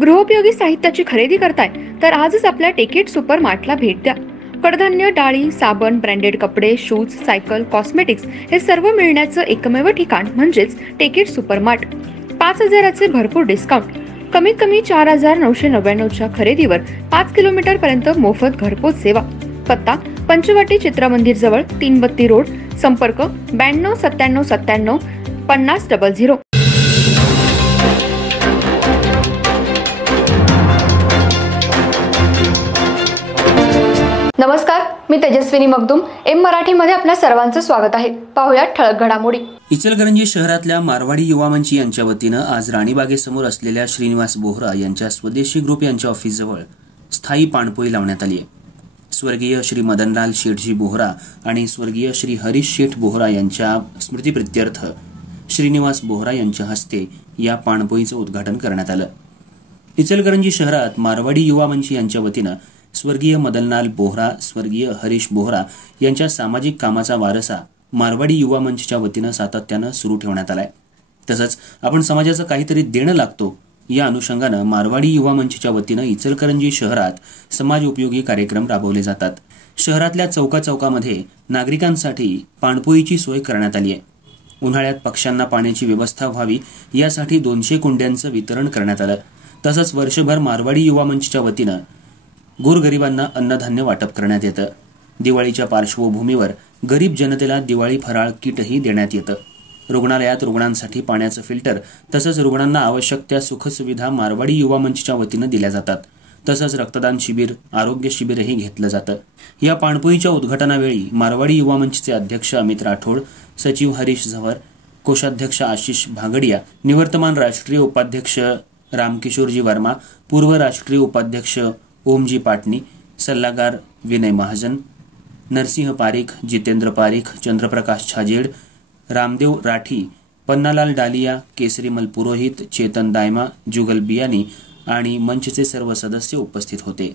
गृहोपयोगी साहित्याची खरेदी करताय तर आजच आपल्या टेकेट सुपर मार्टला भेट द्या। कडधान्य, डाळी, साबण, ब्रँडेड कपडे, शूज, सायकल, कॉस्मेटिक्स हे सर्व मिळण्याचं एकमेव ठिकाण म्हणजेच टेकेट सुपर मार्ट। 5,000चे भरपूर डिस्काउंट, कमीत कमी 4,999च्या खरेदीवर 5 किलोमीटर पर्यंत मोफत घरपोच सेवा। पत्ता पंचवटी चित्रमंदिर जवळ, 3 बत्ती रोड। संपर्क 92 97 97 50 00। नमस्कार, मी तेजस्विनी मगदूम। एम मराठीमध्ये आपल्या सर्वांचं स्वागत आहे। पाहूया ठळक घडामोडी। इचलकरंजी शहरातल्या मारवाडी युवा मंच यांच्या वतीनं आज राणीबागेसमोर असलेल्या श्रीनिवास बोहरा यांच्या स्वदेशी ग्रुप यांच्या ऑफिसजवळ स्थायी पाणपोई लावण्यात आली आहे। स्वर्गीय श्री मदनलाल शेठजी बोहरा आणि स्वर्गीय श्री हरीश शेठ बोहरा यांच्या स्मृतिप्रित्यर्थ श्रीनिवास बोहरा यांच्या हस्ते या पाणपोईचं उद्घाटन करण्यात आलं। इचलकरंजी शहरात मारवाडी युवा मंच यांच्या वतीनं स्वर्गीय मदनलाल बोहरा, स्वर्गीय हरीश बोहरा यांच्या सामाजिक कामाचा वारसा मारवाडी युवा मंचच्या वतीनं सातत्यानं सुरू ठेवण्यात आलाय। तसंच आपण समाजाचं काहीतरी देणं लागतो या अनुषंगानं मारवाडी युवा मंचच्या वतीनं इचलकरंजी शहरात समाज उपयोगी कार्यक्रम राबवले जातात। शहरातल्या चौकाचौकामध्ये नागरिकांसाठी पाणपोईची सोय करण्यात आली आहे। उन्हाळ्यात पक्ष्यांना पाण्याची व्यवस्था व्हावी यासाठी 200 कुंड्यांचं वितरण करण्यात आलं। तसंच वर्षभर मारवाडी युवा मंचच्या वतीनं गोरगरिबांना अन्नधान्य वाटप करण्यात येतं। दिवाळीच्या पार्श्वभूमीवर गरीब जनतेला दिवाळी फराळ किटही देण्यात येतं। रुग्णालयात रुग्णांसाठी पाण्याचं फिल्टर तसंच रुग्णांना आवश्यक त्या सुखसुविधा मारवाडी युवा मंचच्या वतीनं दिल्या जातात। तसंच रक्तदान शिबिर, आरोग्य शिबिरही घेतलं जातं। या पाणपोईच्या उद्घाटनावेळी मारवाडी युवा मंचचे अध्यक्ष अमित राठोड, सचिव हरीश झवर, कोषाध्यक्ष आशिष भागडिया, निवर्तमान राष्ट्रीय उपाध्यक्ष रामकिशोरजी वर्मा, पूर्व राष्ट्रीय उपाध्यक्ष ओमजी पाटणी, सल्लागार विनय महाजन, नरसिंह पारिख, जितेंद्र पारिख, चंद्रप्रकाश छाजेड, रामदेव राठी, पन्नालाल डालिया, केसरीमल पुरोहित, चेतन दायमा, जुगल बियानी आणि मंचचे सर्व सदस्य उपस्थित होते।